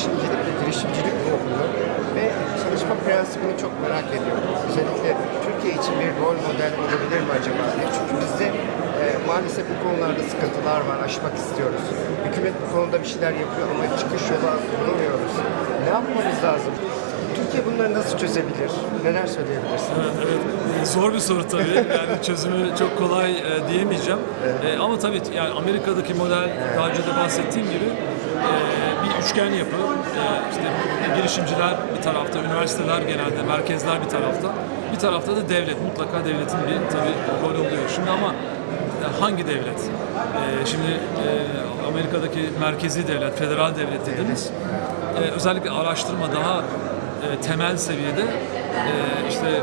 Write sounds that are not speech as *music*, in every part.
girişimcilik ve girişimcilik ruhunu ve çalışma prensibini çok merak ediyorum. Özellikle Türkiye için bir rol model olabilir mi acaba diye. Çünkü bizde e, maalesef bu konularda sıkıntılar var, aşmak istiyoruz. Hükümet bu konuda bir şeyler yapıyor ama çıkış yolu bulamıyoruz. Ne yapmamız lazım? Türkiye bunları nasıl çözebilir? Neler söyleyebilirsin? Evet, zor bir soru tabii. *laughs* Yani çözümü çok kolay e, diyemeyeceğim. E, ama tabii yani Amerika'daki model daha önce de bahsettiğim gibi e, bir üçgen yapı. E, işte girişimciler bir tarafta, üniversiteler genelde, merkezler bir tarafta. Bir tarafta da devlet. Mutlaka devletin bir tabii rol oluyor. Şimdi ama e, hangi devlet? E, şimdi e, Amerika'daki merkezi devlet, federal devlet dediniz. Özellikle araştırma daha e, temel seviyede işte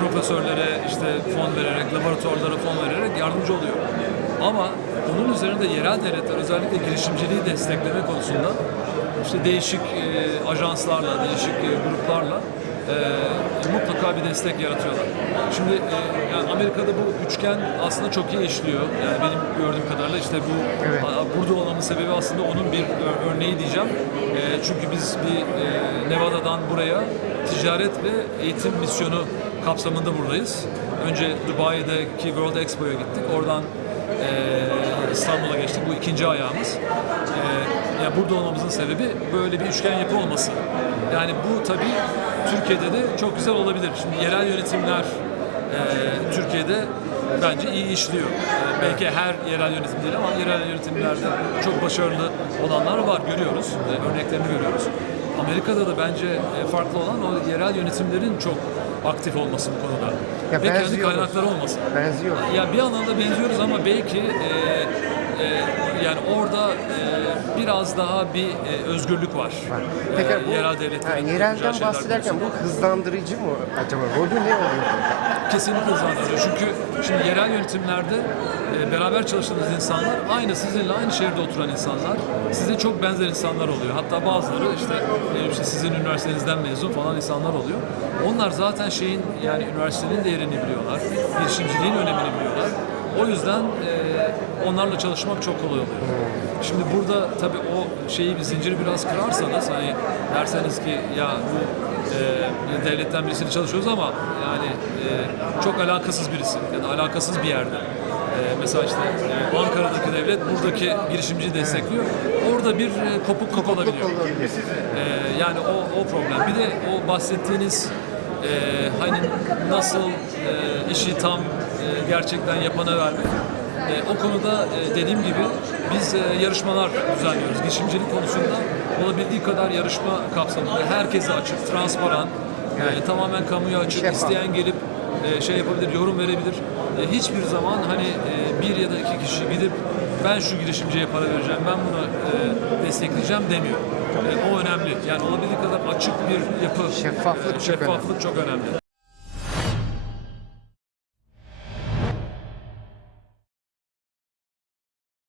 profesörlere işte fon vererek, laboratuvarlara fon vererek yardımcı oluyor. Ama bunun üzerinde yerel devletler özellikle girişimciliği destekleme konusunda işte değişik e, ajanslarla, değişik e, gruplarla e, mutlaka bir destek yaratıyorlar. Şimdi e, yani Amerika'da bu üçgen aslında çok iyi işliyor. Yani benim gördüğüm kadarıyla işte bu Evet. burada olmamın sebebi aslında onun bir örneği diyeceğim. E, çünkü biz bir e, Nevada'dan buraya ticaret ve eğitim misyonu kapsamında buradayız. Önce Dubai'deki World Expo'ya gittik. Oradan e, İstanbul'a geçtik. Bu ikinci ayağımız. E, yani burada olmamızın sebebi böyle bir üçgen yapı olması. Yani bu tabii Türkiye'de de çok güzel olabilir. Şimdi yerel yönetimler e, Türkiye'de bence iyi işliyor. E, belki her yerel yönetim değil ama yerel yönetimlerde çok başarılı olanlar var görüyoruz. E, örneklerini görüyoruz. Amerika'da da bence e, farklı olan o yerel yönetimlerin çok aktif olması bu konuda. Ya Ve kendi benziyoruz. kaynakları olması. Benziyor. Ya bir anlamda benziyoruz ama belki e, yani orada e, biraz daha bir e, özgürlük var. Peki E, bu yerel ha, devletlerin yapacağı yerelden bahsederken bu hızlandırıcı mı acaba? Rolü ne oluyor? Kesinlikle hızlandırıyor. Çünkü şimdi yerel yönetimlerde e, beraber çalıştığınız insanlar aynı sizinle aynı şehirde oturan insanlar. Size çok benzer insanlar oluyor. Hatta bazıları işte, işte sizin üniversitenizden mezun falan insanlar oluyor. Onlar zaten şeyin yani üniversitenin değerini biliyorlar. Girişimciliğin önemini biliyorlar. O yüzden e, onlarla çalışmak çok kolay oluyor. Şimdi burada tabii o şeyi bir zinciri biraz kırarsanız hani derseniz ki ya bu e, devletten birisiyle çalışıyoruz ama yani e, çok alakasız birisi ya da alakasız bir yerde. E, mesela işte e, Ankara'daki devlet buradaki girişimciyi destekliyor. Orada bir e, kopukluk olabiliyor. Ee, yani o, o problem. Bir de o bahsettiğiniz e, hani nasıl e, işi tam e, gerçekten yapana vermek. E, o konuda dediğim gibi biz yarışmalar düzenliyoruz. Girişimcilik konusunda olabildiği kadar yarışma kapsamında herkese açık, transparan, e, tamamen kamuya açık, Şeffaf. isteyen gelip şey yapabilir, yorum verebilir. Hiçbir zaman hani bir ya da iki kişi gidip ben şu girişimciye para vereceğim, ben bunu destekleyeceğim demiyor. E, o önemli. Yani olabildiği kadar açık bir yapı, Şeffaflık e, çok şeffaflık çok önemli.